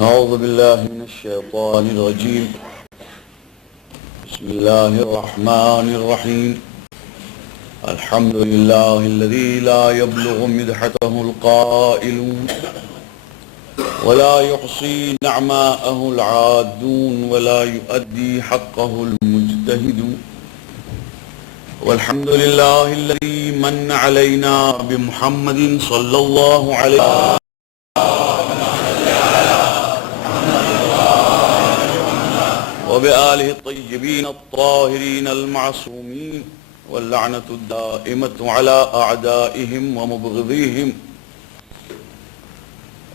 أعوذ بالله من الشيطان الرجيم. بسم الله الرحمن الرحيم. الحمد لله الذي لا يبلغ مدحته القائلون ولا يحصي نعماءه العادون ولا يؤدي حقه المجتهدون. والحمد لله الذي من علينا بمحمد صلى الله عليه وسلم وبآله الطيبين الطاهرين المعصومين، واللعنة الدائمة على أعدائهم ومبغضيهم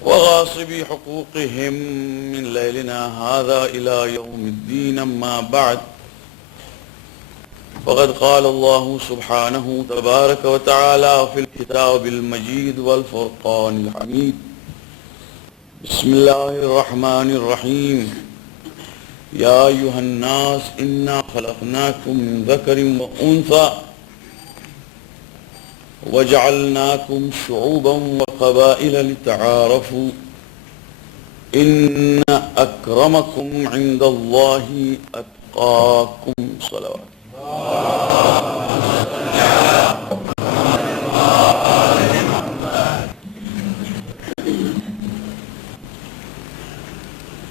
وغاصبي حقوقهم من ليلنا هذا إلى يوم الدين. أما بعد، فقد قال الله سبحانه تبارك وتعالى في الكتاب المجيد والفرقان الحميد: بسم الله الرحمن الرحيم. يا أيها الناس إنا خلقناكم من ذكر وأنثى وجعلناكم شعوبا وقبائل لتعارفوا إن أكرمكم عند الله أتقاكم. صلوات.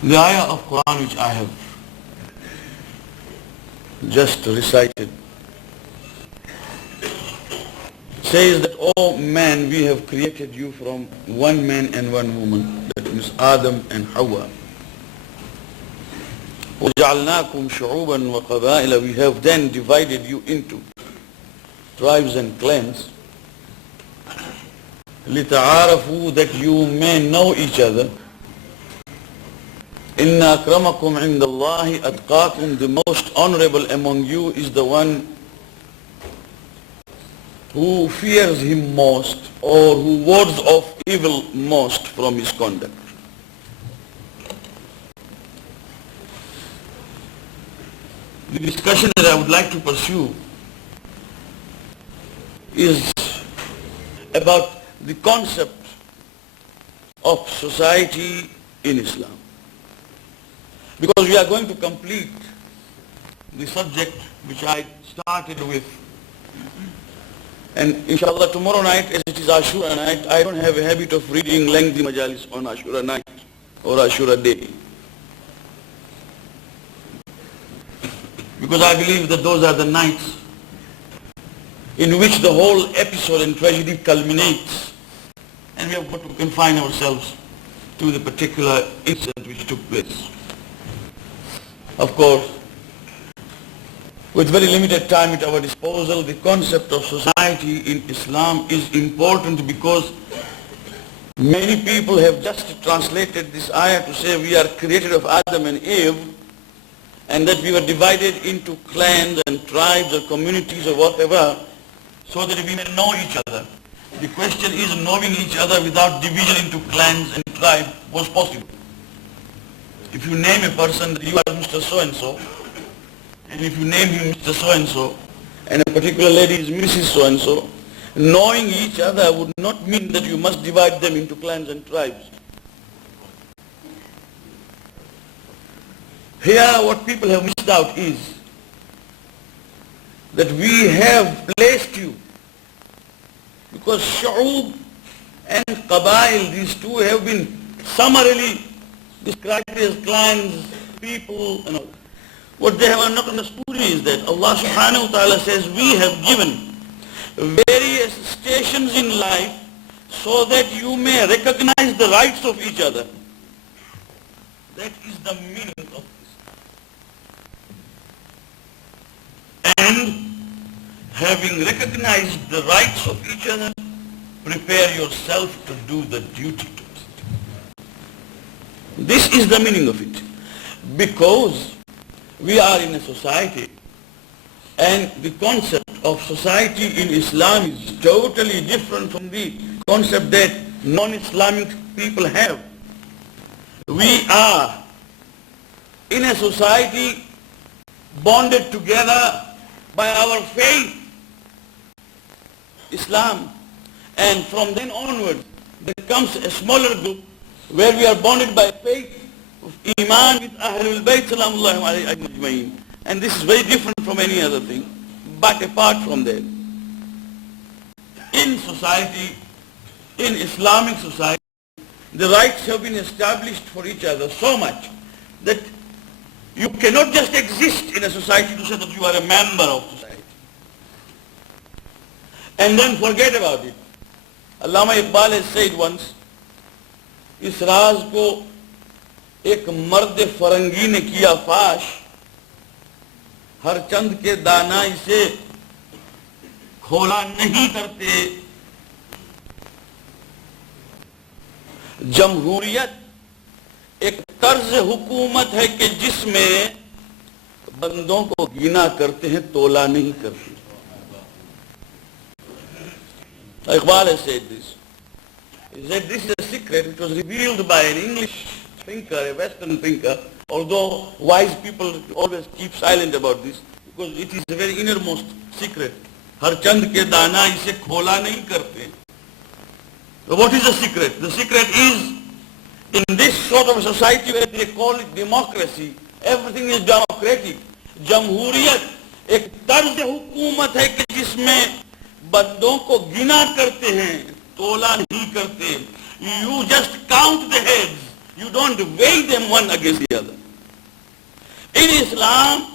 The ayah of Quran which I have just recited says that, "O man, we have created you from one man and one woman," that is Adam and Hawa. وَجَعَلْنَاكُمْ شُعُوبًا وَقَبَائِلَ, we have then divided you into tribes and clans, لِتَعَارَفُوا, that you may know each other. إِنَّ أَكْرَمَكُمْ عِنْدَ اللَّهِ أَتْقَاكُمْ, the most honorable among you is the one who fears him most, or who wards off evil most from his conduct. The discussion that I would like to pursue is about the concept of society in Islam, because we are going to complete the subject which I started with. And inshallah tomorrow night, as it is Ashura night, I don't have a habit of reading lengthy majalis on Ashura night or Ashura day, because I believe that those are the nights in which the whole episode and tragedy culminates, and we have got to confine ourselves to the particular incident which took place. Of course, with very limited time at our disposal, the concept of society in Islam is important, because many people have just translated this ayah to say we are created of Adam and Eve, and that we were divided into clans and tribes or communities or whatever, so that we may know each other. The question is, knowing each other without division into clans and tribes was possible. If you name a person that you are Mr. So-and-so, and if you name him Mr. So-and-so, and a particular lady is Mrs. So-and-so, knowing each other would not mean that you must divide them into clans and tribes. Here what people have missed out is that we have placed you, because Shu'ub and Qabail, these two have been summarily described as clans, people, and all. What they have not understood is that Allah subhanahu wa ta'ala says we have given various stations in life so that you may recognize the rights of each other. That is the meaning of this. And having recognized the rights of each other, prepare yourself to do the duty to it. This is the meaning of it. Because we are in a society, and the concept of society in Islam is totally different from the concept that non-Islamic people have. We are in a society bonded together by our faith, Islam, and from then onward there comes a smaller group where we are bonded by faith of Iman with Ahlul Bayt Salamullahi alayhi ajma'in. And this is very different from any other thing. But apart from that, in society, in Islamic society, the rights have been established for each other so much that you cannot just exist in a society to say that you are a member of society and then forget about it. Allama Iqbal has said once, इस राज को एक मर्द फरंगी ने किया फाश, हर चंद के दाना इसे खोला नहीं करते। जमहूरियत एक तर्ज हुकूमत है कि जिसमें बंदों को गिना करते हैं, तोला नहीं करते। Iqbal has said this. He said this is a secret which was revealed by an English thinker, a Western thinker, although wise people always keep silent about this because it is a very innermost secret. हर चंद के दाना इसे खोला नहीं करते। So what is the secret? The secret is in this sort of a society where they call it democracy, everything is democratic. जमहूरियत एक तर्ज हुकूमत है कि जिसमें बंदों को गिना करते हैं, तोला नहीं करते। You just count the heads. You don't weigh them one against the other. In Islam,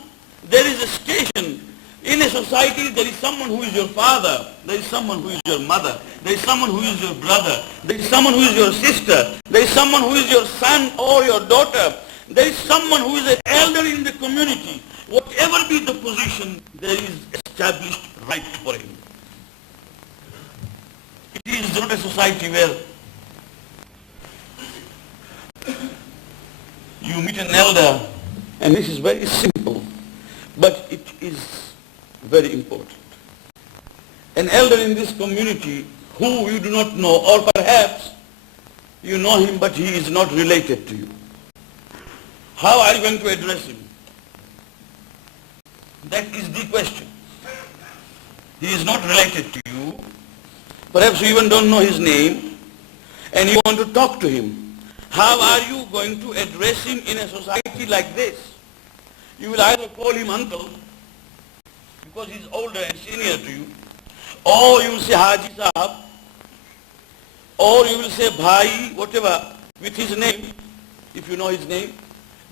there is a station. In a society, there is someone who is your father, there is someone who is your mother, there is someone who is your brother, there is someone who is your sister, there is someone who is your son or your daughter, there is someone who is an elder in the community. Whatever be the position, there is established right for him. It is not a society where you meet an elder, and this is very simple, but it is very important. An elder in this community who you do not know, or perhaps you know him but he is not related to you. How are you going to address him? That is the question. He is not related to you. Perhaps you even don't know his name and you want to talk to him. How are you going to address him in a society like this? You will either call him uncle because he's older and senior to you, or you will say Haji Sahab, or you will say Bhai, whatever, with his name, if you know his name.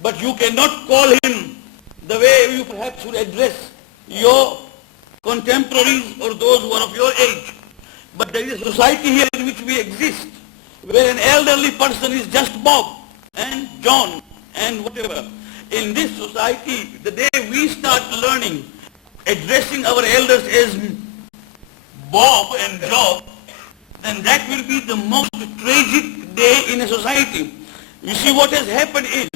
But you cannot call him the way you perhaps would address your contemporaries or those who are of your age. But there is a society here in which we exist, where an elderly person is just Bob and John and whatever. In this society, the day we start learning, addressing our elders as Bob and Job, then that will be the most tragic day in a society. You see, what has happened is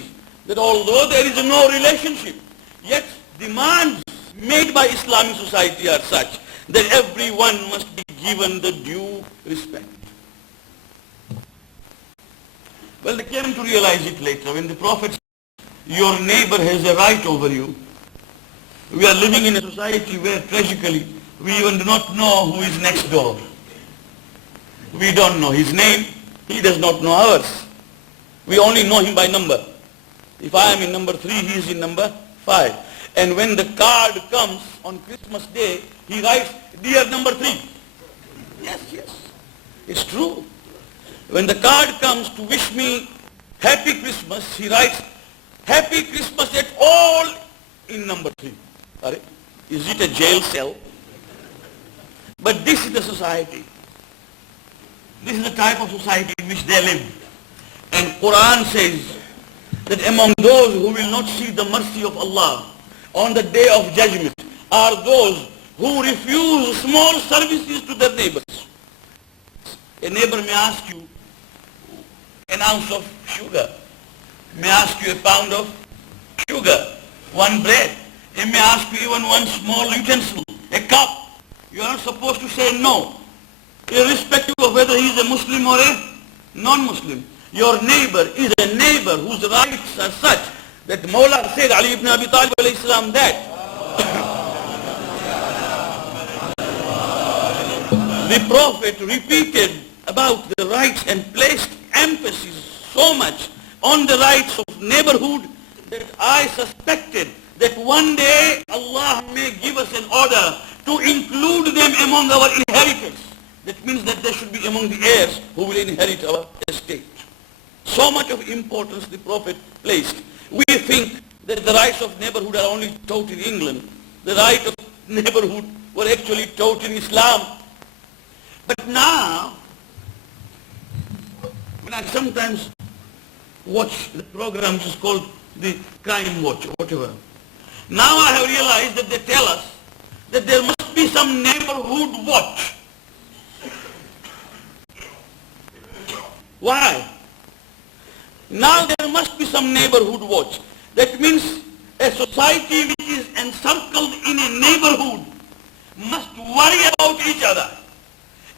that although there is no relationship, yet demands made by Islamic society are such that everyone must be given the due respect. Well, they came to realize it later when the Prophet said, your neighbor has a right over you. We are living in a society where tragically we even do not know who is next door. We don't know his name, he does not know ours. We only know him by number. If I am in number 3, he is in number 5. And when the card comes on Christmas Day, he writes, dear number 3. Yes, it's true. When the card comes to wish me Happy Christmas, he writes, Happy Christmas at all in number 3. Is it a jail cell? But this is the society. This is the type of society in which they live. And Quran says that among those who will not see the mercy of Allah on the day of judgment are those who refuse small services to their neighbors. A neighbor may ask you an ounce of sugar, may ask you a pound of sugar, one bread. He may ask you even one small utensil, a cup. You are not supposed to say no, irrespective of whether he is a Muslim or a non-Muslim. Your neighbor is a neighbor whose rights are such that Mawla said, Ali ibn Abi Talib alayhi salam, that the Prophet repeated about the rights and placed emphasis so much on the rights of neighborhood that I suspected that one day Allah may give us an order to include them among our inheritors. That means that they should be among the heirs who will inherit our estate. So much of importance the Prophet placed. We think that the rights of neighborhood are only taught in England. The right of neighborhood were actually taught in Islam. But now, when I sometimes watch the program which is called the Crime Watch or whatever, now I have realized that they tell us that there must be some neighborhood watch. Why? Now there must be some neighborhood watch. That means a society which is encircled in a neighborhood must worry about each other.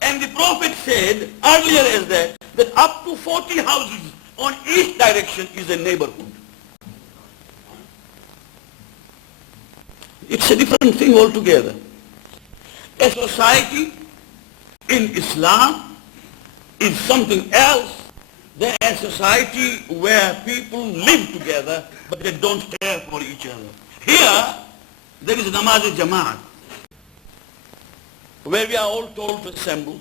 And the Prophet said earlier as that up to 40 houses on each direction is a neighborhood. It's a different thing altogether. A society in Islam is something else than a society where people live together but they don't care for each other. Here, there is namaz-e-jamaat, where we are all told to assemble.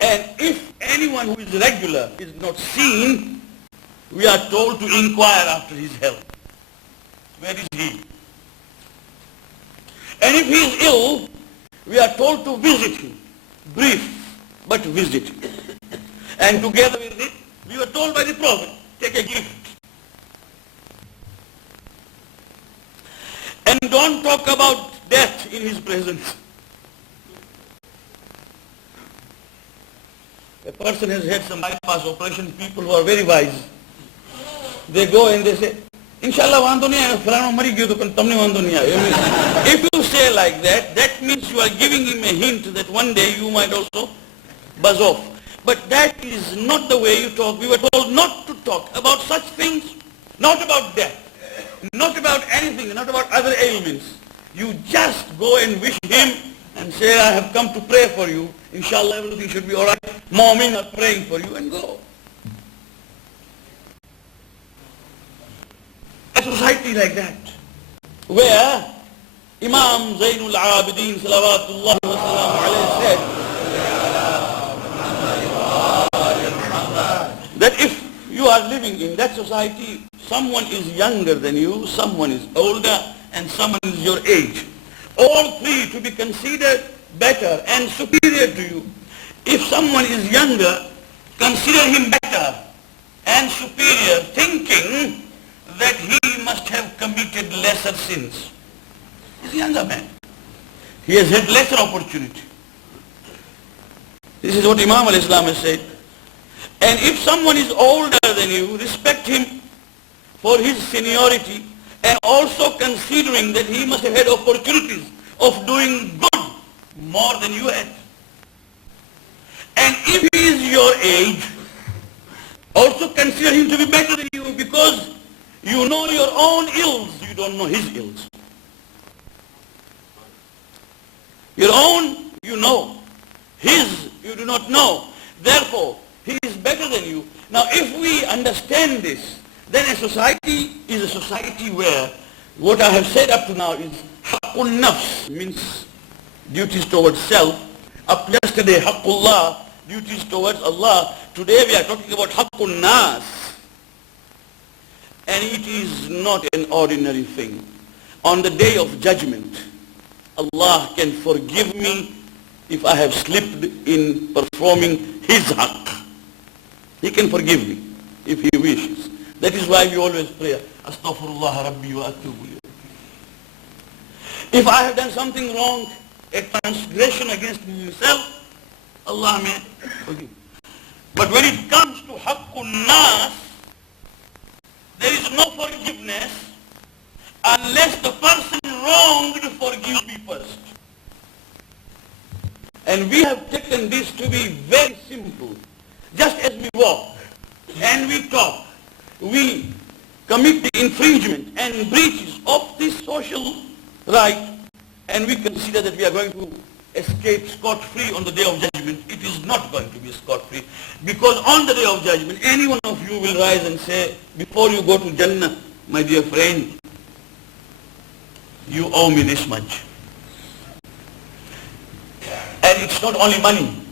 And if anyone who is regular is not seen, we are told to inquire after his health. Where is he? And if he is ill, we are told to visit him. Brief, but visit him. And together with it, we were told by the Prophet, take a gift. And don't talk about death in his presence. A person has had some bypass operation, people who are very wise, they go and they say, Inshallah, wando nahi aayo, fulano mari gyo to tamne wando nahi aayo. If you say like that, that means you are giving him a hint that one day you might also buzz off. But that is not the way you talk. We were told not to talk about such things, not about death, not about anything, not about other ailments. You just go and wish him and say, I have come to pray for you. Inshallah, everything should be all right. Mu'min are praying for you, and go. A society like that, where Imam Zainul Abidin salawatullah wa salamu alayhi said that if you are living in that society, someone is younger than you, someone is older, and someone is your age. All three to be considered better and superior to you. If someone is younger, consider him better and superior, thinking that he must have committed lesser sins. He's a younger man. He has had lesser opportunity. This is what Imam al-Islam has said. And if someone is older than you, respect him for his seniority, and also considering that he must have had opportunities of doing good more than you had. And if he is your age, also consider him to be better than you, because you know your own ills, you don't know his ills. Your own, you know. His, you do not know. Therefore, he is better than you. Now, if we understand this, then a society is a society where what I have said up to now is haqqun nafs, means duties towards self. Up yesterday, haqqullah, duties towards Allah. Today we are talking about haqqun nas. And it is not an ordinary thing. On the day of judgment, Allah can forgive me if I have slipped in performing His haqq. He can forgive me if He wishes. That is why we always pray, Astaghfirullah Rabbi wa atubu ilayh. If I have done something wrong, a transgression against myself, Allah may forgive. But when it comes to haqqun nas, there is no forgiveness unless the person wronged forgives me first. And we have taken this to be very simple. Just as we walk and we talk, we commit the infringement and breaches of this social right, and we consider that we are going to escape scot-free on the day of judgment. judgment, it is not going to be scot-free. Because on the day of judgment, any one of you will rise and say, before you go to Jannah, my dear friend, you owe me this much. And it's not only money.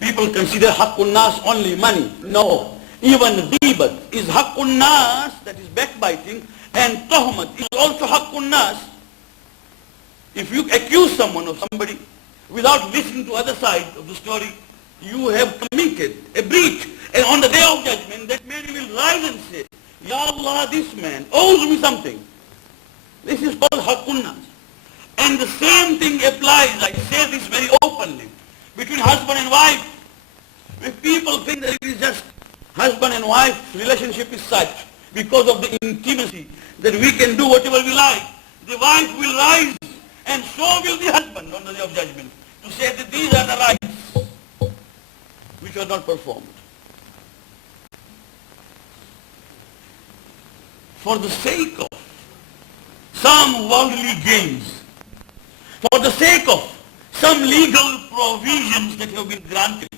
People consider haqqun nas only money. No. Even ghibat is haqqun nas, that is backbiting, and tuhmat is also haqqun nas. If you accuse someone of somebody without listening to other side of the story, you have committed a breach. And on the day of judgment, that man will rise and say, Ya Allah, this man owes me something. This is called haqqun nas. And the same thing applies, I say this very openly, between husband and wife. If people think that it is just husband and wife relationship is such, because of the intimacy, that we can do whatever we like, the wife will rise and so will the husband on the day of judgment to say that these are the rights which are not performed. For the sake of some worldly gains, for the sake of some legal provisions that have been granted,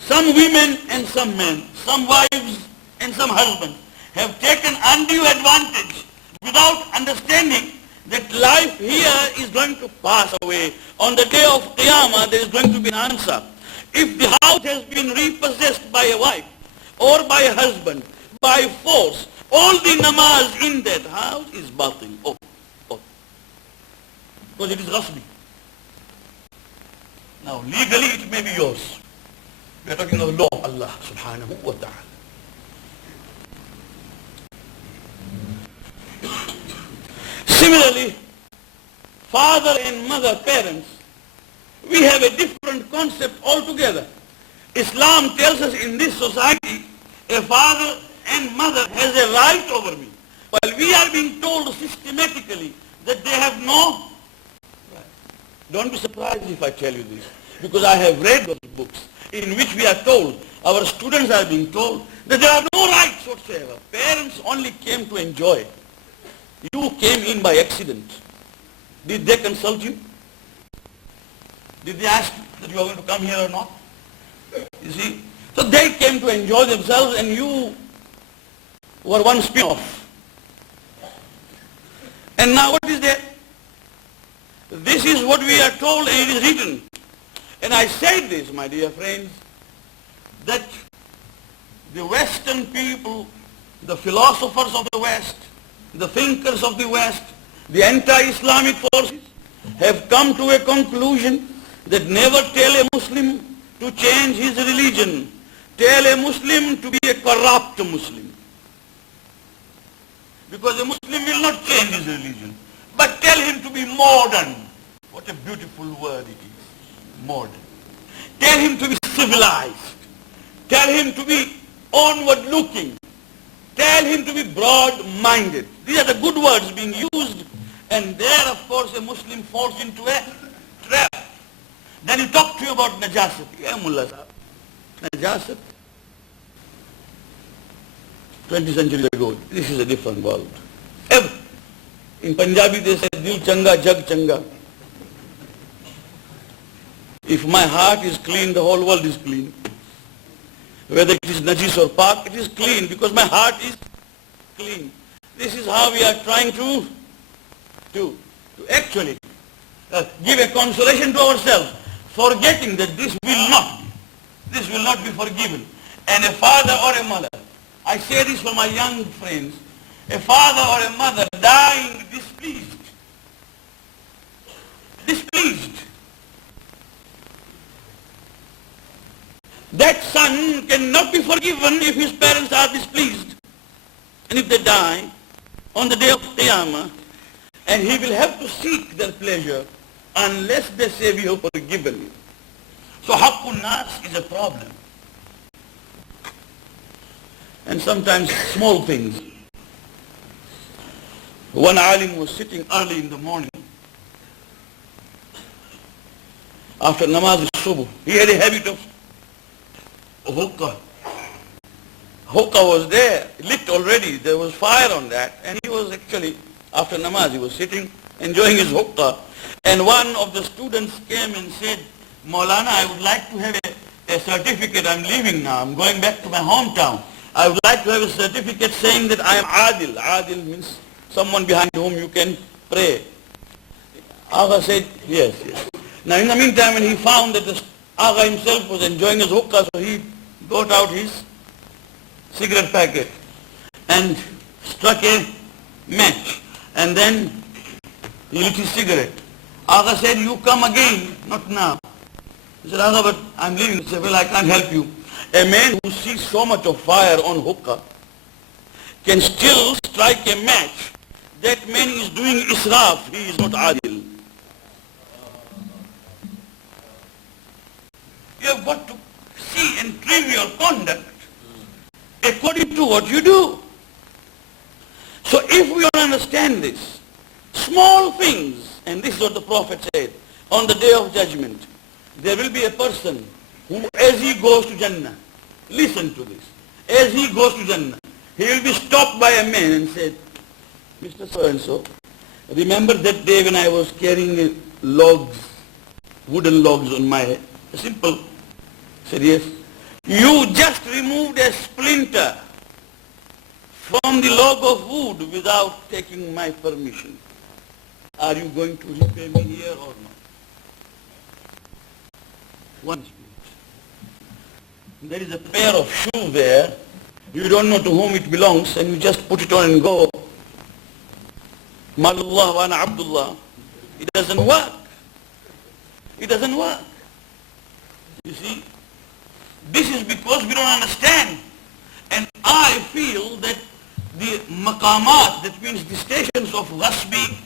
some women and some men, some wives and some husbands have taken undue advantage without understanding that life here is going to pass away. On the day of Qiyamah, there is going to be an answer. If the house has been repossessed by a wife or by a husband, by force, all the namaz in that house is batil. Because it is ghasbi. Now, legally it may be yours. We are talking of law of Allah subhanahu wa ta'ala. Similarly, father and mother, parents, we have a different concept altogether. Islam tells us in this society, a father and mother has a right over me. While we are being told systematically that they have no right. Don't be surprised if I tell you this, because I have read those books in which we are told, our students are being told, that there are no rights whatsoever. Parents only came to enjoy. You came in by accident. Did they consult you? Did they ask that you are going to come here or not? You see? So they came to enjoy themselves and you were one spin-off. And now what is there? This is what we are told and it is written. And I say this, my dear friends, that the Western people, the philosophers of the West, the thinkers of the West, the anti-Islamic forces have come to a conclusion that never tell a Muslim to change his religion. Tell a Muslim to be a corrupt Muslim. Because a Muslim will not change his religion. But tell him to be modern. What a beautiful word it is. Modern. Tell him to be civilized. Tell him to be onward looking. Tell him to be broad-minded. These are the good words being used. And there, of course, a Muslim falls into a trap. Then he talks to you about najasat. Yeah, Mullah Sahib. Najasat. 20th century ago. This is a different world. In Punjabi they say, Dil changa, jag changa. If my heart is clean, the whole world is clean. Whether it is najis or pak, it is clean because my heart is clean. This is how we are trying to actually give a consolation to ourselves, forgetting that this will not be forgiven. And a father or a mother, I say this for my young friends, a father or a mother dying displeased, that son cannot be forgiven if his parents are displeased. And if they die on the day of Qiyamah, and he will have to seek their pleasure unless they say we have forgiven you. So haqqun nas is a problem. And sometimes small things. One alim was sitting early in the morning after namaz al-subh. He had a habit of hookah. Hookah was there, lit already, there was fire on that, and he was actually, after namaz, he was sitting enjoying his hookah. And one of the students came and said, Maulana, I would like to have a certificate. I'm leaving now. I'm going back to my hometown. I would like to have a certificate saying that I am Adil. Adil means someone behind whom you can pray. Agha said, yes, yes. Now in the meantime, when he found that the Agha himself was enjoying his hookah, so he got out his cigarette packet and struck a match. And then he lit his cigarette. Agha said, you come again, not now. He said, Agha, but I'm leaving. He said, well, I can't help you. A man who sees so much of fire on hookah can still strike a match. That man is doing israf. He is not adil. You have got to see and trim your conduct according to what you do. So if we don't understand this, small things, and this is what the Prophet said, on the day of judgment, there will be a person who, as he goes to Jannah, listen to this, as he goes to Jannah, he will be stopped by a man and said, Mr. So-and-so, remember that day when I was carrying logs, wooden logs on my head? Simple. He said, yes. You just removed a splinter from the log of wood without taking my permission. Are you going to repay me here or not? One minute. There is a pair of shoes there. You don't know to whom it belongs and you just put it on and go. Malullah wa ana Abdullah. It doesn't work. It doesn't work. You see? This is because we don't understand. And I feel that the maqamat, that means the stations of ghasbi,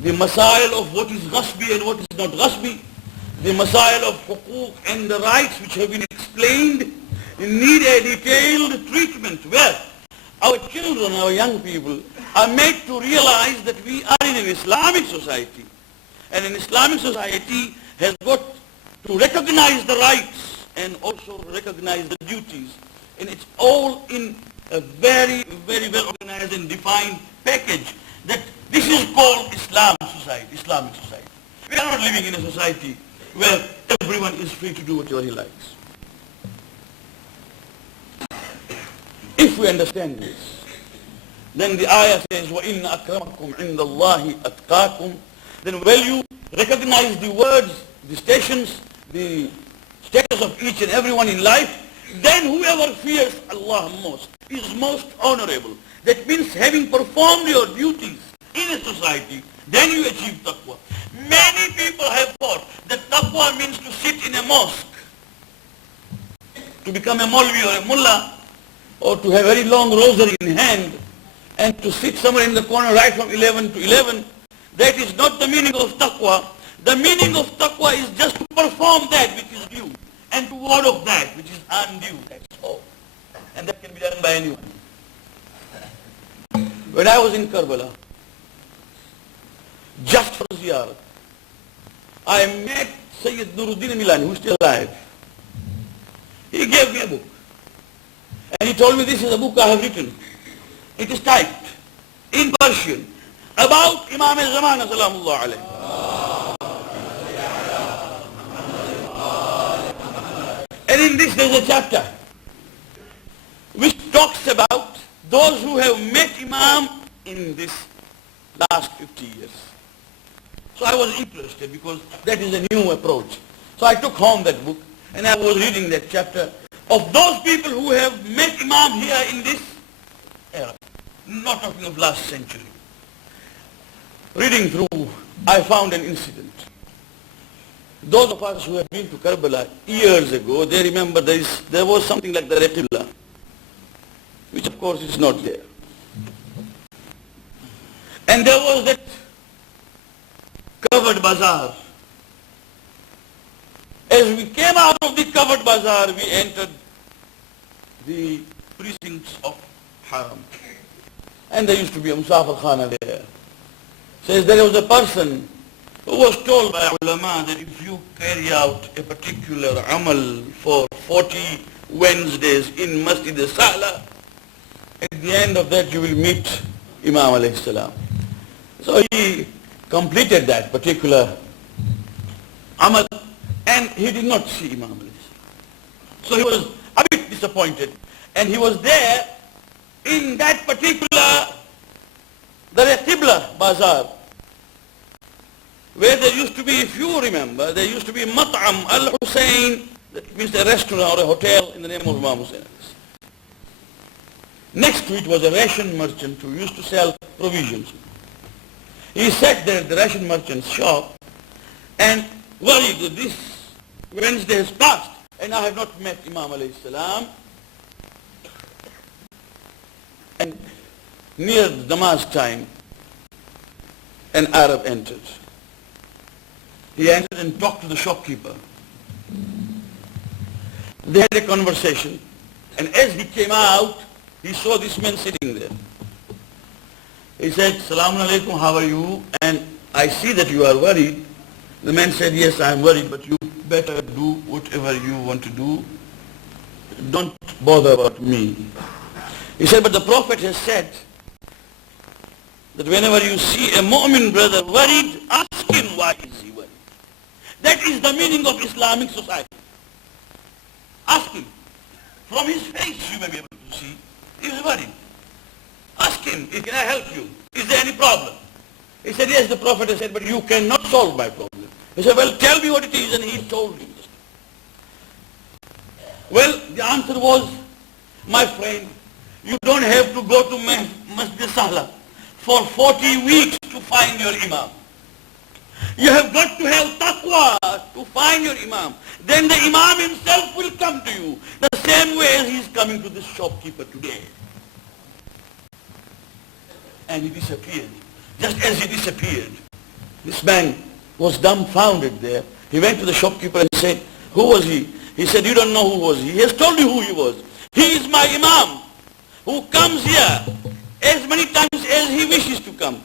the masail of what is ghasbi and what is not ghasbi, the masail of huquq and the rights which have been explained, need a detailed treatment where our children, our young people are made to realize that we are in an Islamic society. And an Islamic society has got to recognize the rights and also recognize the duties. And it's all in a very, very well organized and defined package that this is called Islam society, Islamic society. We are not living in a society where everyone is free to do whatever he likes. If we understand this, then the ayah says, وَإِنَّ أَكْرَمَكُمْ عِنْدَ اللَّهِ أَتْقَاكُمْ. Then will you recognize the words, the stations, the status of each and everyone in life, then whoever fears Allah most is most honorable. That means having performed your duties in a society, then you achieve taqwa. Many people have thought that taqwa means to sit in a mosque, to become a Maulvi or a Mullah, or to have very long rosary in hand, and to sit somewhere in the corner right from 11 to 11. That is not the meaning of taqwa. The meaning of taqwa is just to perform that which is due, and to ward off that which is undue. That's all. And that can be done by anyone. When I was in Karbala, just for ziyarat, I met Sayyid Nuruddin Milani, who is still alive. He gave me a book. And he told me, this is a book I have written. It is typed in Persian about Imam al-Zamana salamullah alayhi. And in this there is a chapter which talks about those who have met Imam in this last 50 years. So I was interested because that is a new approach. So I took home that book and I was reading that chapter of those people who have met Imam here in this era. Not talking of last century. Reading through, I found an incident. Those of us who have been to Karbala years ago, they remember there was something like the Qibla, which of course is not there. And there was that covered bazaar. As we came out of the covered bazaar, we entered the precincts of Haram. And there used to be a Musafir Khana there. Says there was a person who was told by ulama that if you carry out a particular amal for 40 Wednesdays in Masjid al-Sa'la, at the end of that you will meet Imam alayhi salam. So he completed that particular amal, and he did not see Imam Ali. So he was a bit disappointed, and he was there in that particular, the Qibla Bazaar, where there used to be, if you remember, there used to be Mat'am al-Hussein, that means a restaurant or a hotel in the name of Imam Hussein. Next to it was a ration merchant who used to sell provisions. He sat there at the ration merchant's shop and worried that this Wednesday has passed and I have not met Imam alayhi salam. And near the Namaz time, an Arab entered. He entered and talked to the shopkeeper. They had a conversation, and as he came out, he saw this man sitting there. He said, "Salaam alaikum, how are you? And I see that you are worried." The man said, "Yes, I am worried, but you better do whatever you want to do. Don't bother about me." He said, "But the Prophet has said that whenever you see a mu'min brother worried, ask him why is he worried." That is the meaning of Islamic society. Ask him. From his face you may be able to see he is worried. Ask him, "Can I help you? Is there any problem?" He said, "Yes, the Prophet has said, but you cannot solve my problem." He said, "Well, tell me what it is," and he told him. Well, the answer was, "My friend, you don't have to go to Masjid Sahla for 40 weeks to find your Imam. You have got to have taqwa to find your Imam. Then the Imam himself will come to you, the same way as he is coming to this shopkeeper today." And he disappeared. Just as he disappeared, this man was dumbfounded there. He went to the shopkeeper and said, "Who was he?" He said, "You don't know who was he. He has told you who he was. He is my Imam who comes here as many times as he wishes to come.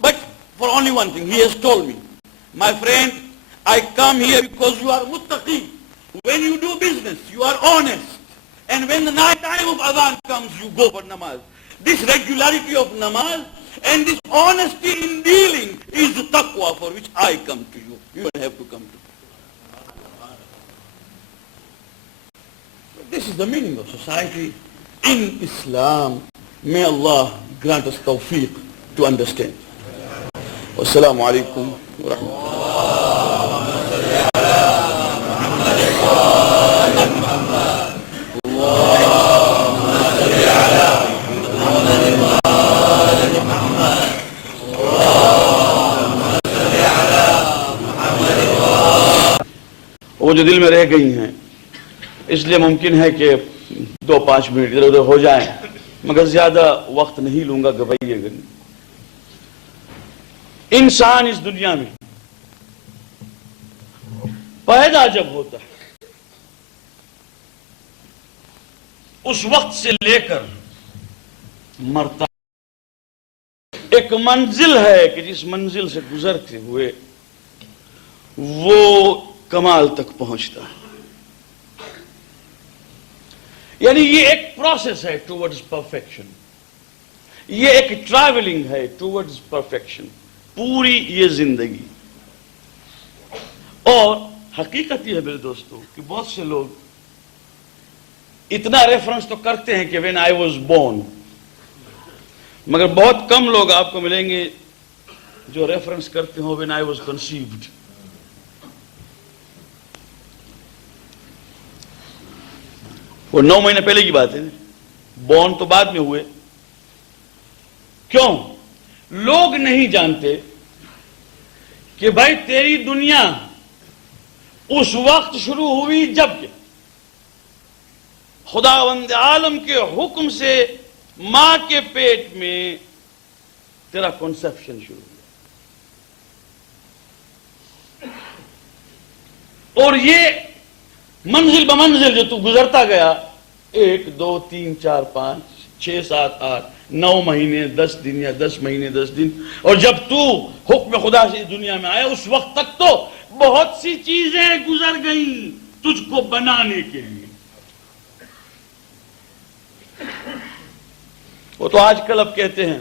But for only one thing, he has told me, 'My friend, I come here because you are muttaqi. When you do business, you are honest. And when the night time of adhan comes, you go for namaz. This regularity of namaz and this honesty in dealing is the taqwa for which I come to you. You don't have to come to me.'" This is the meaning of society in Islam. May Allah grant us tawfiq to understand. Wassalamu alaikum wa rahmatullah. वो जो दिल में रह गई हैं, इसलिए मुमकिन है कि 2-5 मिनट इधर उधर हो जाएं, मगर ज्यादा वक्त नहीं लूंगा, गवाइएगा नहीं। इंसान इस दुनिया में पैदा जब होता है, उस वक्त से लेकर मरता, एक मंजिल है कि जिस मंजिल से गुजरते हुए वो कमाल तक पहुंचता है। यानी ये एक प्रोसेस है टुवर्ड्स परफेक्शन, ये एक ट्रैवलिंग है टुवर्ड्स परफेक्शन, पूरी ये जिंदगी। और हकीकत ये है मेरे दोस्तों कि बहुत से लोग इतना रेफरेंस तो करते हैं कि व्हेन आई वाज बोर्न, मगर बहुत कम लोग आपको मिलेंगे जो रेफरेंस करते हो व्हेन आई वाज कंसीव्ड। वो 9 महीने पहले की बात है, बॉर्न तो बाद में हुए। क्यों? लोग नहीं जानते कि भाई तेरी दुनिया उस वक्त शुरू हुई जब खुदावंद आलम के हुक्म से मां के पेट में तेरा कॉन्सेप्शन शुरू हुआ। और ये मंजिल ब मंजिल जो तू गुजरता गया, 1 2 3 4 5 6 7 8 9 महीने 10 दिन या 10 महीने 10 दिन, और जब तू हुक्म खुदा से दुनिया में आया उस वक्त तक तो बहुत सी चीजें गुजर गई तुझको बनाने के लिए। वो तो आजकल अब कहते हैं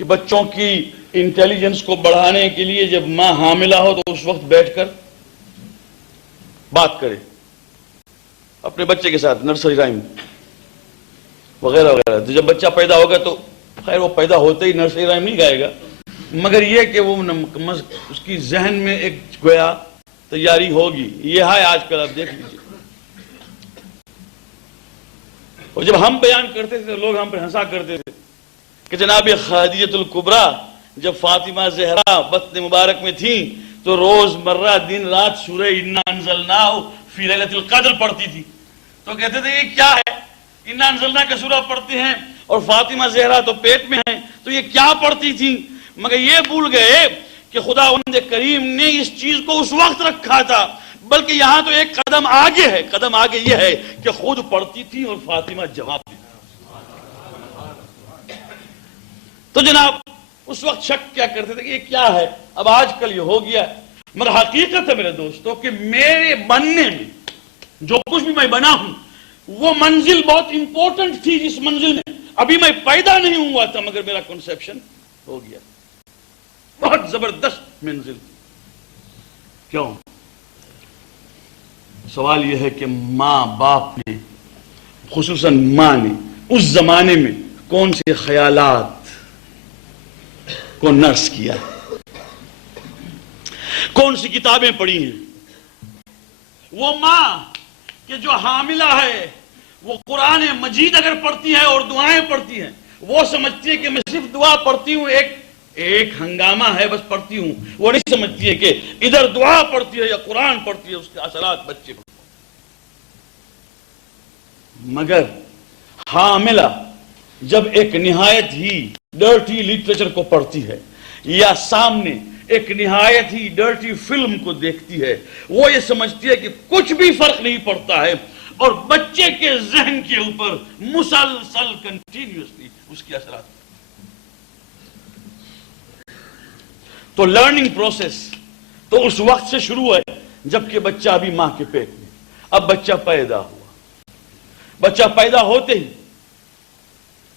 کہ بچوں کی انٹیلیجنس کو بڑھانے کے لیے جب ماں حاملہ ہو تو اس وقت بیٹھ کر بات کرے اپنے بچے کے ساتھ، نرسری رائم وغیرہ وغیرہ. تو جب بچہ پیدا ہوگا تو خیر وہ پیدا ہوتے ہی نرسری رائم نہیں گائے گا، مگر یہ کہ وہ اس کی ذہن میں ایک گویا تیاری ہوگی. یہ ہے آج کل آپ دیکھ لیجیے. اور جب ہم بیان کرتے تھے لوگ ہم پہ ہنسا کرتے تھے کہ جناب خدیجۃ الکبریٰ جب فاطمہ زہرا بطن مبارک میں تھیں تو روز مرہ دن رات سورہ انا انزلناہ فی لیلۃ القدر پڑھتی تھی. تو کہتے تھے یہ کیا ہے، انا انزلناہ کا سورہ پڑھتی ہیں اور فاطمہ زہرا تو پیٹ میں ہیں، تو یہ کیا پڑھتی تھی؟ مگر یہ بھول گئے کہ خداوند کریم نے اس چیز کو اس وقت رکھا تھا، بلکہ یہاں تو ایک قدم آگے ہے. قدم آگے یہ ہے کہ خود پڑھتی تھی اور فاطمہ جواب دیتی. تو جناب اس وقت شک کیا کرتے تھے کہ یہ کیا ہے. اب آج کل یہ ہو گیا. مگر حقیقت ہے میرے دوستوں کہ میرے بننے میں جو کچھ بھی میں بنا ہوں وہ منزل بہت امپورٹنٹ تھی. جس منزل میں ابھی میں پیدا نہیں ہوا تھا مگر میرا کنسپشن ہو گیا. بہت زبردست منزل. کیوں؟ سوال یہ ہے کہ ماں باپ نے، خصوصاً ماں نے، اس زمانے میں کون سے خیالات کو نرس کیا، کون سی کتابیں پڑھی ہیں. وہ ماں کہ جو حاملہ ہے وہ قرآن مجید اگر پڑھتی ہے اور دعائیں پڑھتی ہیں، وہ سمجھتی ہے کہ میں صرف دعا پڑھتی ہوں، ایک ہنگامہ ہے بس پڑھتی ہوں. وہ نہیں سمجھتی ہے کہ ادھر دعا پڑھتی ہے یا قرآن پڑھتی ہے، اس کے اثرات بچے پر. مگر حاملہ جب ایک نہایت ہی ڈرٹی لٹریچر کو پڑھتی ہے یا سامنے ایک نہایت ہی ڈرٹی فلم کو دیکھتی ہے، وہ یہ سمجھتی ہے کہ کچھ بھی فرق نہیں پڑتا ہے اور بچے کے ذہن کے اوپر مسلسل کنٹینیوسلی اس کے اثرات. تو لرننگ پروسیس تو اس وقت سے شروع ہے جبکہ بچہ ابھی ماں کے پیٹ میں. اب بچہ پیدا ہوا. بچہ پیدا ہوتے ہی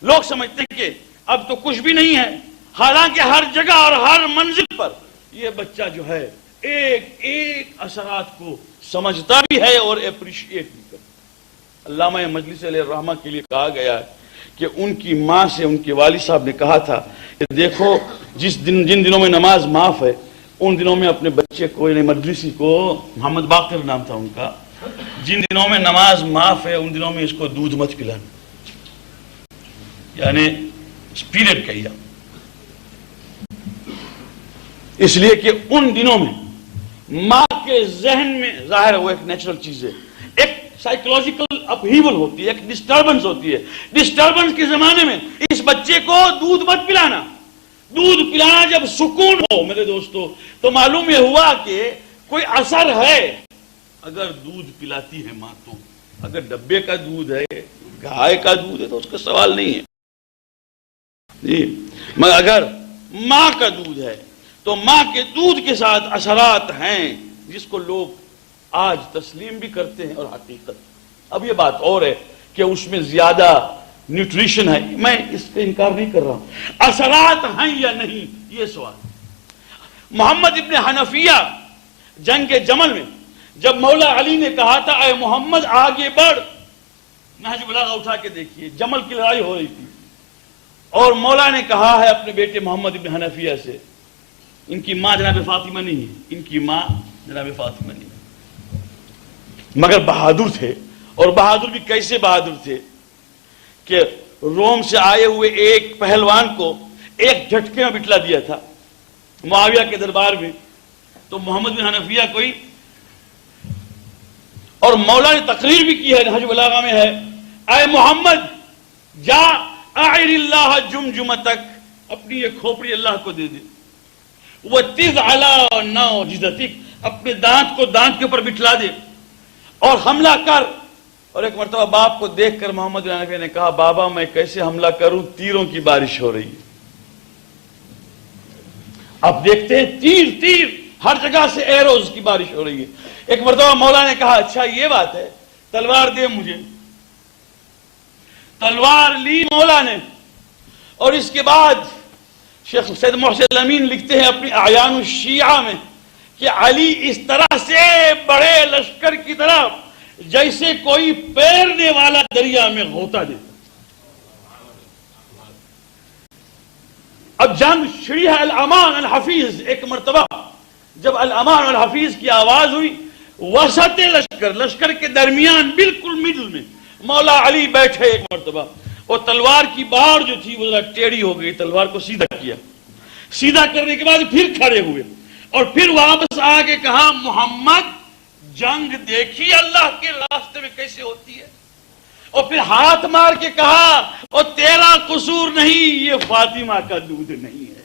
لوگ سمجھتے ہیں کہ اب تو کچھ بھی نہیں ہے، حالانکہ ہر جگہ اور ہر منزل پر یہ بچہ جو ہے ایک ایک اثرات کو سمجھتا بھی ہے اور اپریشیٹ بھی کرتا. علامہ مجلس علیہ الرحمہ کے لیے کہا گیا ہے کہ ان کی ماں سے ان کے والد صاحب نے کہا تھا کہ دیکھو جن دنوں میں نماز معاف ہے ان دنوں میں اپنے بچے کو، یعنی مجلسی کو، محمد باقر نام تھا ان کا، جن دنوں میں نماز معاف ہے ان دنوں میں اس کو دودھ مت پلانا. یعنی پیریڈ کہیا، اس لیے کہ ان دنوں میں ماں کے ذہن میں ظاہر ہے وہ ایک نیچرل چیز ہے، ایک سائیکولوجیکل اپہیول ہوتی ہے، ایک ڈسٹربنس ہوتی ہے. ڈسٹربنس کے زمانے میں اس بچے کو دودھ مت پلانا. دودھ پلانا جب سکون ہو میرے دوستو تو معلوم یہ ہوا کہ کوئی اثر ہے. اگر دودھ پلاتی ہے ماں تو اگر ڈبے کا دودھ ہے، گائے کا دودھ ہے تو اس کا سوال نہیں ہے جی. مگر اگر ماں کا دودھ ہے تو ماں کے دودھ کے ساتھ اثرات ہیں جس کو لوگ آج تسلیم بھی کرتے ہیں اور حقیقت. اب یہ بات اور ہے کہ اس میں زیادہ نیوٹریشن ہے، میں اس پہ انکار نہیں کر رہا ہوں. اثرات ہیں یا نہیں یہ سوال. محمد ابن حنفیہ جنگ جمل میں جب مولا علی نے کہا تھا اے محمد آگے بڑھ، نہج بلاغہ اٹھا کے دیکھیے، جمل کی لڑائی ہو رہی تھی اور مولا نے کہا ہے اپنے بیٹے محمد ابن حنفیہ سے، ان کی ماں جناب فاطمہ نہیں ہے، ان کی ماں جناب فاطمہ نہیں ہے، مگر بہادر تھے. اور بہادر بھی کیسے بہادر تھے کہ روم سے آئے ہوئے ایک پہلوان کو ایک جھٹکے میں بٹلا دیا تھا معاویہ کے دربار میں. تو محمد بن حنفیہ کوئی، اور مولا نے تقریر بھی کی ہے، نہج بلاغہ میں ہے، اے محمد جا اعر اللہ جمجمتک، اپنی یہ کھوپڑی اللہ کو دے دے، وَتِذْ عَلَى نَوْجِزَتِكَ، اپنے دانت کو دانت کے اوپر بٹھلا دے اور حملہ کر. اور ایک مرتبہ باپ کو دیکھ کر محمد بن حنفیہ نے کہا بابا میں کیسے حملہ کروں، تیروں کی بارش ہو رہی ہے. اب دیکھتے ہیں تیر ہر جگہ سے ایروز کی بارش ہو رہی ہے. ایک مرتبہ مولا نے کہا اچھا یہ بات ہے، تلوار دے مجھے. تلوار لی مولا نے اور اس کے بعد شیخ سید محسن امین لکھتے ہیں اپنی اعیان الشیعہ میں کہ علی اس طرح سے بڑے لشکر کی طرح جیسے کوئی پیرنے والا دریا میں غوطہ دیتا. اب جنگ چھڑی ہے الامان الحفیظ. ایک مرتبہ جب الامان الحفیظ کی آواز ہوئی، وسط لشکر کے درمیان بالکل مڈل میں مولا علی بیٹھے. ایک مرتبہ اور تلوار کی بار جو تھی وہ ذرا ٹیڑھی ہو گئی، تلوار کو سیدھا کیا. سیدھا کرنے کے بعد پھر کھڑے ہوئے اور پھر واپس آ کے کہا، محمد جنگ دیکھی اللہ کے راستے میں کیسے ہوتی ہے؟ اور پھر ہاتھ مار کے کہا، اور تیرا قصور نہیں، یہ فاطمہ کا دودھ نہیں ہے.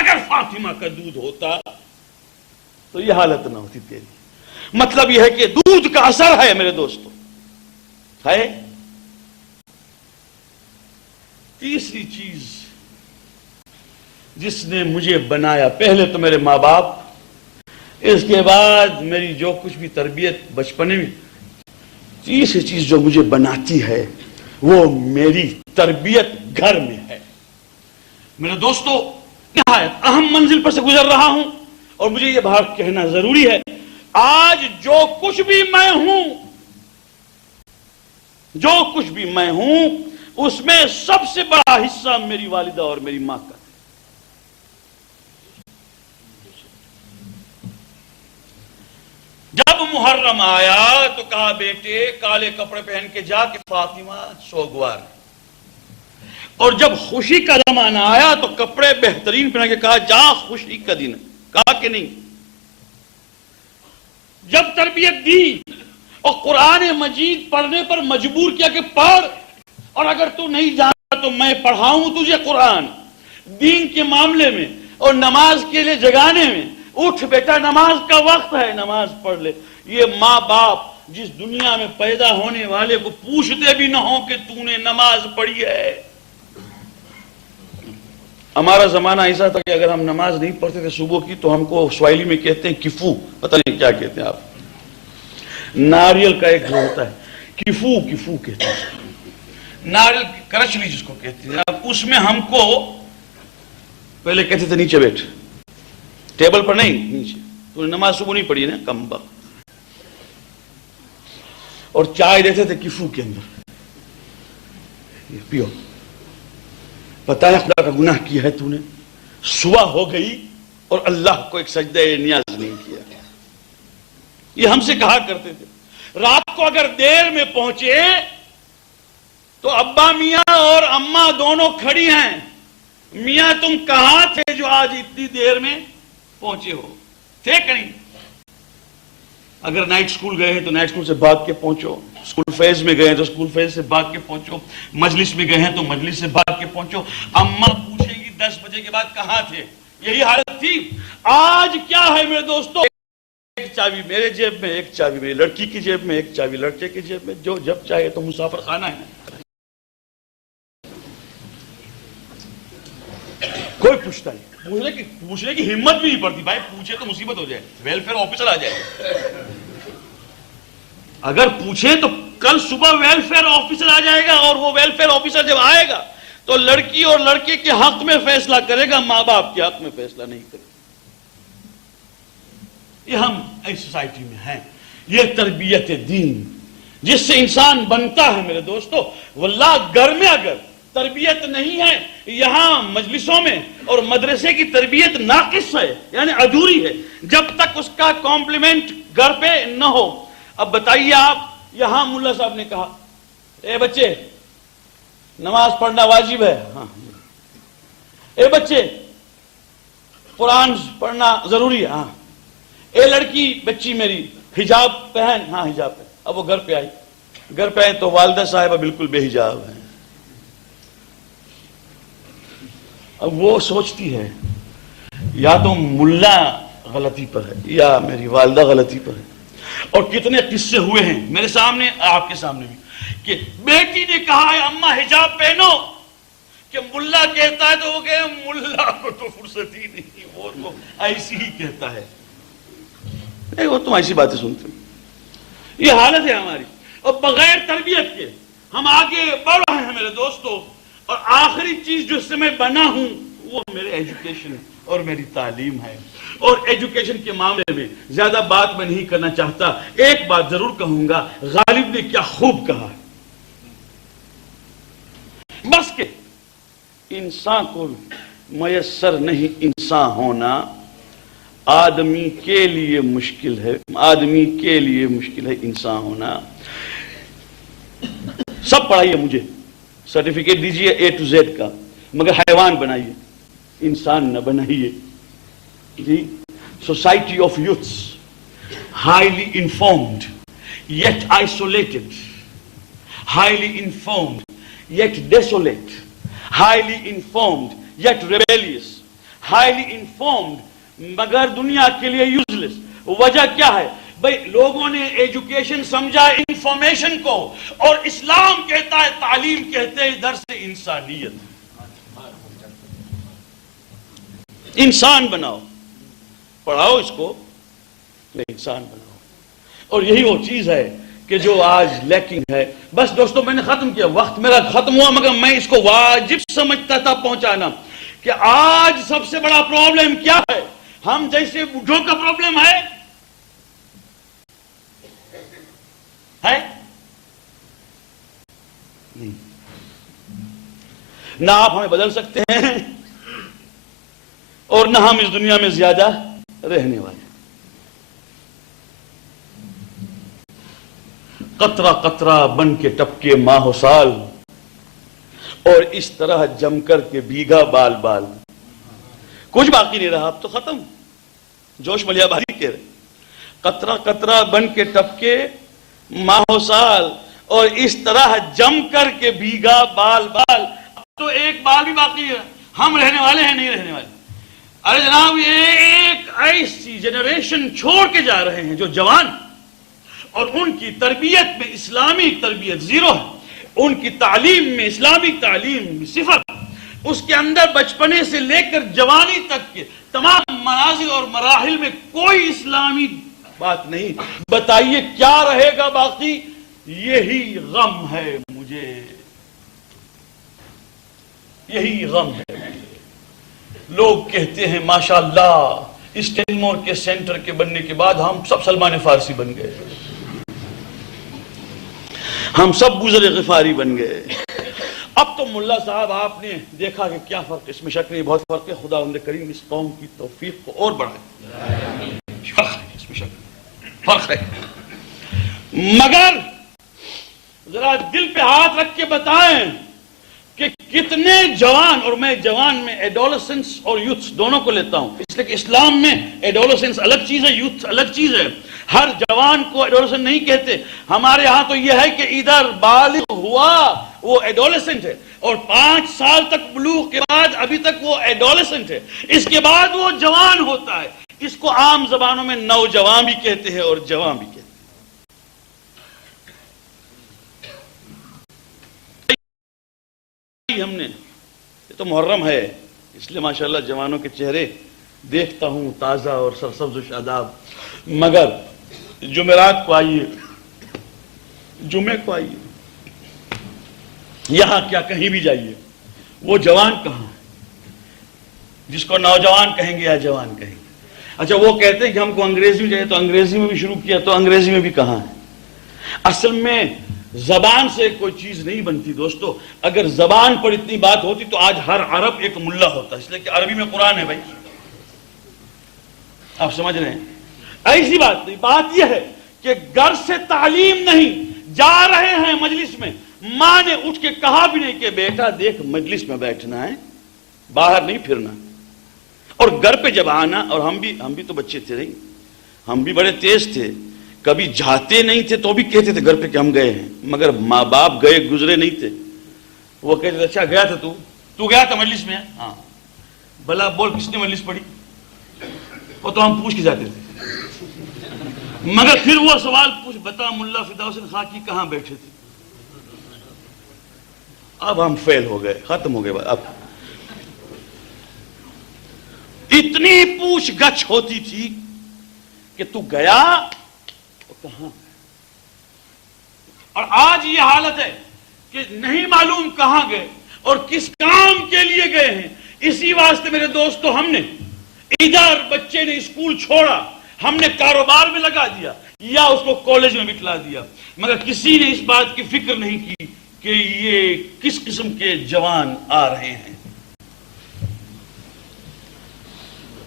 اگر فاطمہ کا دودھ ہوتا تو یہ حالت نہ ہوتی تیری. مطلب یہ ہے کہ دودھ کا اثر ہے میرے دوستو. ہے تیسری چیز جس نے مجھے بنایا، پہلے تو میرے ماں باپ، اس کے بعد میری جو کچھ بھی تربیت بچپنے میں. تیسری چیز جو مجھے بناتی ہے وہ میری تربیت گھر میں ہے. میرے دوستو نہایت اہم منزل پر سے گزر رہا ہوں اور مجھے یہ بات کہنا ضروری ہے. آج جو کچھ بھی میں ہوں اس میں سب سے بڑا حصہ میری والدہ اور میری ماں کا. جب محرم آیا تو کہا، بیٹے کالے کپڑے پہن کے جا کے فاطمہ سوگوار. اور جب خوشی کا زمانہ آیا تو کپڑے بہترین پہن کے کہا، جا خوشی کا دن. کہا کہ نہیں؟ جب تربیت دی اور قرآن مجید پڑھنے پر مجبور کیا کہ پڑھ، اور اگر تو نہیں جانا تو میں پڑھاؤں تجھے قرآن دین کے معاملے میں اور نماز کے لیے جگانے میں. اٹھ بیٹا نماز کا وقت ہے، نماز پڑھ لے. یہ ماں باپ جس دنیا میں پیدا ہونے والے کو پوچھتے بھی نہ ہوں کہ تو نے نماز پڑھی ہے. ہمارا زمانہ ایسا تھا کہ اگر ہم نماز نہیں پڑھتے تھے صبح کی تو ہم کو سواحلی میں کہتے ہیں کفو، پتہ نہیں کیا کہتے ہیں آپ. ناریل کا ایک جو ہوتا ہے کفو کہتے ہیں، ناریل کی کرچلی جس کو کہتے ہیں. اب اس میں ہم کو پہلے کہتے تھے نیچے بیٹھ، ٹیبل پر نہیں، نیچے. تو نے نماز صبح نہیں پڑھی نا کم وقت. اور چائے دیتے تھے کفو کے اندر، یہ پیو. پتا ہے خدا کا گناہ کیا ہے تو نے. صبح ہو گئی اور اللہ کو ایک سجدہ نیاز نہیں کیا. یہ ہم سے کہا کرتے تھے. رات کو اگر دیر میں پہنچے تو ابا میاں اور اماں دونوں کھڑی ہیں. میاں تم کہاں تھے جو آج اتنی دیر میں پہنچے ہو؟ تھے کہیں. اگر نائٹ سکول گئے ہیں تو نائٹ سکول سے بھاگ کے پہنچو. سکول فیز میں گئے ہیں تو سکول فیز سے بھاگ کے پہنچو. مجلس میں گئے ہیں تو مجلس سے بھاگ کے پہنچو. اماں پوچھیں گی 10 بجے کے بعد کہاں تھے. یہی حالت تھی. آج کیا ہے میرے دوستو؟ ایک چابی میرے جیب میں، ایک چابی میری لڑکی کی جیب میں، ایک چابی لڑکے کی جیب میں. جو جب چاہے تو مسافر خانہ ہے. کوئی پوچھتا نہیں. پوچھنے کی ہمت بھی نہیں پڑتی. بھائی پوچھے تو مصیبت ہو جائے، ویلفیئر آفیسر آ جائے. اگر پوچھے تو کل صبح ویلفیئر آفیسر آ جائے گا، اور وہ ویلفیئر آفیسر جب آئے گا تو لڑکی اور لڑکے کے حق میں فیصلہ کرے گا، ماں باپ کے حق میں فیصلہ نہیں کرے گا. یہ ہم اس سوسائٹی میں ہیں. یہ تربیت دین جس سے انسان بنتا ہے میرے دوستو. واللہ گھر میں اگر تربیت نہیں ہے، یہاں مجلسوں میں اور مدرسے کی تربیت ناقص ہے، یعنی ادھوری ہے، جب تک اس کا کمپلیمنٹ گھر پہ نہ ہو. اب بتائیے آپ، یہاں ملا صاحب نے کہا اے بچے نماز پڑھنا واجب ہے. ہاں. اے بچے قرآن پڑھنا ضروری ہے. ہاں. اے لڑکی بچی میری حجاب پہن. ہاں حجاب پہن. اب وہ گھر پہ آئی تو والدہ صاحبہ بالکل بے حجاب ہے. اب وہ سوچتی ہے یا تو ملا غلطی پر ہے یا میری والدہ غلطی پر ہے. اور کتنے قصے ہوئے ہیں میرے سامنے، آپ کے سامنے بھی، کہ بیٹی نے کہا ہے اماں حجاب پہنو، کہ ملا کہتا ہے تو وہ کہ ملا کو تو فرصت ہی نہیں، وہ تو ایسی ہی کہتا ہے. وہ تم ایسی باتیں سنتے ہو. یہ حالت ہے ہماری. اور بغیر تربیت کے ہم آگے بڑھ رہے ہیں میرے دوستو. اور آخری چیز جو سے میں بنا ہوں وہ میرے ایجوکیشن اور میری تعلیم ہے. اور ایجوکیشن کے معاملے میں زیادہ بات میں نہیں کرنا چاہتا. ایک بات ضرور کہوں گا, غالب نے کیا خوب کہا, بس کہ انسان کو میسر نہیں انسان ہونا, آدمی کے لیے مشکل ہے, آدمی کے لیے مشکل ہے انسان ہونا. سب پڑھائیے مجھے, سرٹیفکیٹ دیجئے A to Z کا, مگر حیوان بنائیے, انسان نہ بنائیے. جی, society of youths, highly informed yet isolated, highly informed yet desolate, highly informed yet rebellious, highly informed مگر دنیا کے لیے useless. وجہ کیا ہے بھئی؟ لوگوں نے ایجوکیشن سمجھا انفارمیشن کو, اور اسلام کہتا ہے, تعلیم کہتے ہیں درس انسانیت. انسان بناؤ, پڑھاؤ اس کو, انسان بناؤ. اور یہی وہ چیز ہے کہ جو آج لیکنگ ہے. بس دوستو میں نے ختم کیا, وقت میرا ختم ہوا, مگر میں اس کو واجب سمجھتا تھا پہنچانا کہ آج سب سے بڑا پرابلم کیا ہے. ہم جیسے بوڑھوں کا پرابلم ہے نہیں, نہ آپ ہمیں بدل سکتے ہیں اور نہ ہم اس دنیا میں زیادہ رہنے والے. قطرہ قطرہ بن کے ٹپکے ماہ و سال, اور اس طرح جم کر کے بھیگا بال بال. کچھ باقی نہیں رہا, اب تو ختم. جوش ملیا بھاری کہہ رہے, قطرہ قطرہ بن کے ٹپکے ماہ و سال, اور اس طرح جم کر کے بھیگا بال بال. اب تو ایک بال بھی باقی ہے, ہم رہنے والے ہیں نہیں رہنے والے. ارے جناب, یہ ایک ایسی جنریشن چھوڑ کے جا رہے ہیں جو جوان, اور ان کی تربیت میں اسلامی تربیت زیرو ہے, ان کی تعلیم میں اسلامی تعلیم صفر. اس کے اندر بچپنے سے لے کر جوانی تک کے تمام منازل اور مراحل میں کوئی اسلامی بات نہیں. بتائیے کیا رہے گا باقی؟ یہی غم ہے مجھے, یہی غم ہے. لوگ کہتے ہیں ماشاءاللہ اس تیمور کے سینٹر کے بننے کے بعد ہم سب سلمان فارسی بن گئے, ہم سب بزرگ غفاری بن گئے. اب تو ملا صاحب آپ نے دیکھا کہ کیا فرق, اس میں شک نہیں بہت فرق ہے. خدا ہم کریم اس قوم کی توفیق کو اور بڑھائے. فرق ہے, اس میں شک فرق ہے. مگر ذرا دل پہ ہاتھ رکھ کے بتائیں کہ کتنے جوان, اور میں جوان میں ایڈولسنس اور یوتھ دونوں کو لیتا ہوں, اس لیے کہ اسلام میں ایڈولسنس الگ چیز ہے, یوتھ الگ چیز ہے. ہر جوان کو ایڈولسنٹ نہیں کہتے. ہمارے ہاں تو یہ ہے کہ ادھر بالغ ہوا وہ ایڈولسنٹ ہے, اور 5 سال تک بلوغ کے بعد ابھی تک وہ ایڈولسنٹ ہے, اس کے بعد وہ جوان ہوتا ہے. اس کو عام زبانوں میں نوجوان بھی کہتے ہیں اور جوان بھی کہتے ہیں. ہم نے یہ تو محرم ہے, اس لیے ماشاءاللہ جوانوں کے چہرے دیکھتا ہوں تازہ اور سرسبز و شاداب. مگر جمعرات کو آئیے, جمعے کو آئیے, یہاں کیا کہیں بھی جائیے, وہ جوان کہاں ہے جس کو نوجوان کہیں گے یا جوان کہیں گے؟ اچھا وہ کہتے ہیں کہ ہم کو انگریزی میں چاہیے, تو انگریزی میں بھی شروع کیا, تو انگریزی میں بھی کہاں ہے؟ اصل میں زبان سے کوئی چیز نہیں بنتی دوستو. اگر زبان پر اتنی بات ہوتی تو آج ہر عرب ایک ملا ہوتا, اس لیے کہ عربی میں قرآن ہے بھائی. آپ سمجھ رہے ہیں؟ ایسی بات نہیں. بات یہ ہے کہ گھر سے تعلیم نہیں, جا رہے ہیں مجلس میں, ماں نے اٹھ کے کہا بھی نہیں کہ بیٹا دیکھ مجلس میں بیٹھنا ہے, باہر نہیں پھرنا. اور گھر پہ جب آنا, اور ہم بھی تو بچے تھے نہیں, ہم بھی بڑے تیز تھے, کبھی جاتے نہیں تھے تو بھی کہتے تھے گھر پہ کہ ہم گئے ہیں, مگر ماں باپ گئے گزرے نہیں تھے. وہ کہتے تھے اچھا گیا تھا تو گیا تھا مجلس میں؟ ہاں. بھلا بول کس نے مجلس پڑھی؟ وہ تو ہم پوچھ کے جاتے تھے. مگر پھر وہ سوال پوچھ, بتا ملا فدا حسین خاکی کہاں بیٹھے تھے؟ اب ہم فیل ہو گئے, ختم ہو گئے. اب اتنی پوچھ گچھ ہوتی تھی کہ تو گیا کہاں, اور آج یہ حالت ہے کہ نہیں معلوم کہاں گئے. اور کس کام کے لیے گئے ہیں. اسی واسطے میرے دوستو ہم نے ادھر بچے نے اسکول چھوڑا, ہم نے کاروبار میں لگا دیا یا اس کو کالج میں بٹھلا دیا, مگر کسی نے اس بات کی فکر نہیں کی کہ یہ کس قسم کے جوان آ رہے ہیں.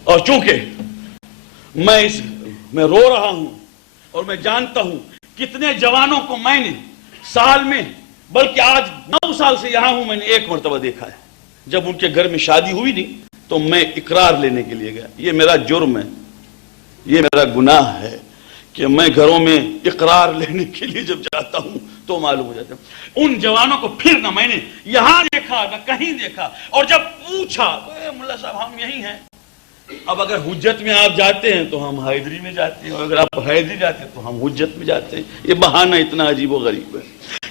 اور چونکہ میں رو رہا ہوں اور میں جانتا ہوں کتنے جوانوں کو میں نے سال میں, بلکہ آج 9 سال سے یہاں ہوں, میں نے ایک مرتبہ دیکھا ہے. جب ان کے گھر میں شادی ہوئی نہیں تو میں اقرار لینے کے لیے گیا. یہ میرا جرم ہے, یہ میرا گناہ ہے کہ میں گھروں میں اقرار لینے کے لیے جب جاتا ہوں تو معلوم ہو جاتا ہے. ان جوانوں کو پھر نہ میں نے یہاں دیکھا نہ کہیں دیکھا, اور جب پوچھا ملا صاحب ہم یہی ہیں. اب اگر حجت میں آپ جاتے ہیں تو ہم حیدری میں جاتے ہیں, اور اگر آپ حیدری جاتے ہیں تو ہم حجت میں جاتے ہیں. یہ بہانہ اتنا عجیب و غریب ہے,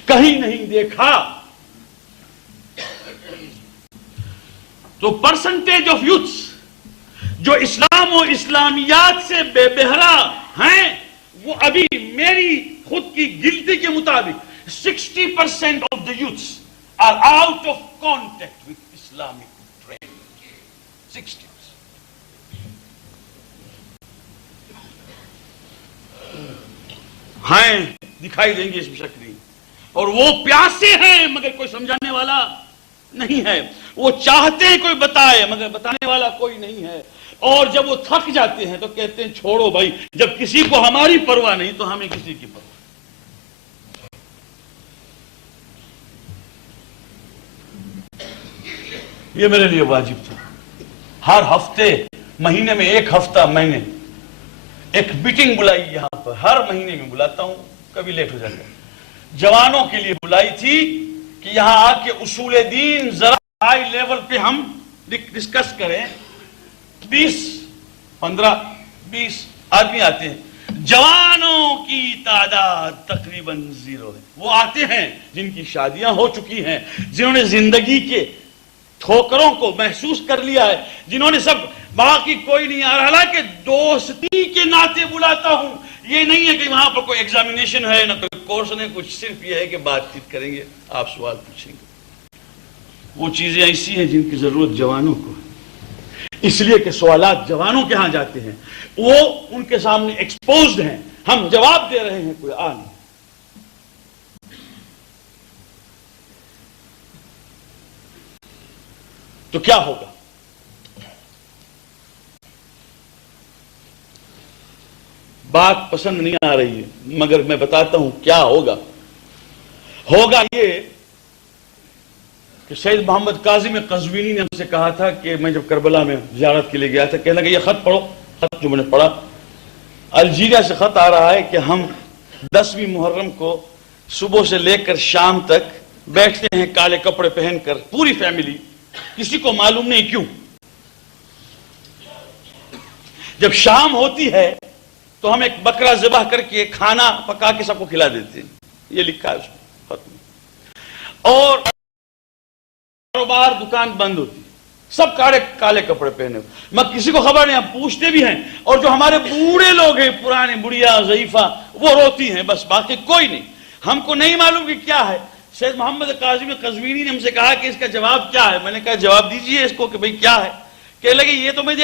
کہیں نہیں دیکھا. تو پرسنٹیج آف یوتھس جو اسلام و اسلامیات سے بے بہرا ہیں, وہ ابھی میری خود کی گنتی کے مطابق 60% of the youths are out of contact with Islamic training. 60%. ہیں, دکھائی دیں گے, اس میں شک نہیں. اور وہ پیاسے ہیں مگر کوئی سمجھانے والا نہیں ہے. وہ چاہتے ہیں کوئی بتائے مگر بتانے والا کوئی نہیں ہے. اور جب وہ تھک جاتے ہیں تو کہتے ہیں چھوڑو بھائی, جب کسی کو ہماری پرواہ نہیں تو ہمیں کسی کی پرواہ. یہ میرے لیے واجب تھا. ہر ہفتے, مہینے میں 1 ہفتہ میں نے ایک میٹنگ بلائی یہاں پر. ہر مہینے میں بلاتا ہوں, کبھی لیٹ ہو جاتا ہے. جوانوں کے لیے بلائی تھی کہ یہاں آ کے اصول دین ذرا ہائی لیول پہ ہم ڈسکس کریں. 15-20 آدمی آتے ہیں. جوانوں کی تعداد تقریباً 0 ہے. وہ آتے ہیں جن کی شادیاں ہو چکی ہیں, جنہوں نے زندگی کے ٹھوکروں کو محسوس کر لیا ہے, جنہوں نے سب, باقی کوئی نہیں آ رہا. حالانکہ دوستی کے ناطے بلاتا ہوں. یہ نہیں ہے کہ وہاں پر کوئی ایگزامینیشن ہے, نہ کوئی کورس نہیں, کچھ صرف یہ ہے کہ بات چیت کریں گے, آپ سوال پوچھیں گے. وہ چیزیں ایسی ہیں جن کی ضرورت جوانوں کو ہے, اس لیے کہ سوالات جوانوں کے ہاں جاتے ہیں, وہ ان کے سامنے ایکسپوزڈ ہیں, ہم جواب دے رہے ہیں, کوئی آ نہیں. تو کیا ہوگا؟ بات پسند نہیں آ رہی ہے مگر میں بتاتا ہوں کیا ہوگا. ہوگا یہ کہ سید محمد کاظم قزوینی نے ہم سے کہا تھا کہ میں جب کربلا میں زیارت کے لیے گیا تھا, کہنے لگا یہ خط پڑھو. خط جو میں نے پڑھا, الجیریا سے خط آ رہا ہے کہ ہم 10ویں محرم کو صبح سے لے کر شام تک بیٹھتے ہیں کالے کپڑے پہن کر, پوری فیملی, کسی کو معلوم نہیں کیوں. جب شام ہوتی ہے تو ہم ایک بکرا ذبح کر کے کھانا پکا کے سب کو کھلا دیتے ہیں. یہ لکھا ہے اس میں خط میں. اور کاروبار, دکان بند ہوتی, سب کالے کپڑے پہنے ہوئے. میں کسی کو خبر نہیں, ہم پوچھتے بھی ہیں. اور جو ہمارے بوڑھے لوگ ہیں, پرانے بڑھیا ضعیفہ, وہ روتی ہیں بس, باقی کوئی نہیں. ہم کو نہیں معلوم کہ کیا ہے. سید محمد کاظم قزوینی نے ہم سے کہا کہ اس کا جواب کیا ہے. میں نے کہا جواب دیجئے اس کو کہ بھئی کیا ہے. کہنے لگے یہ تو میں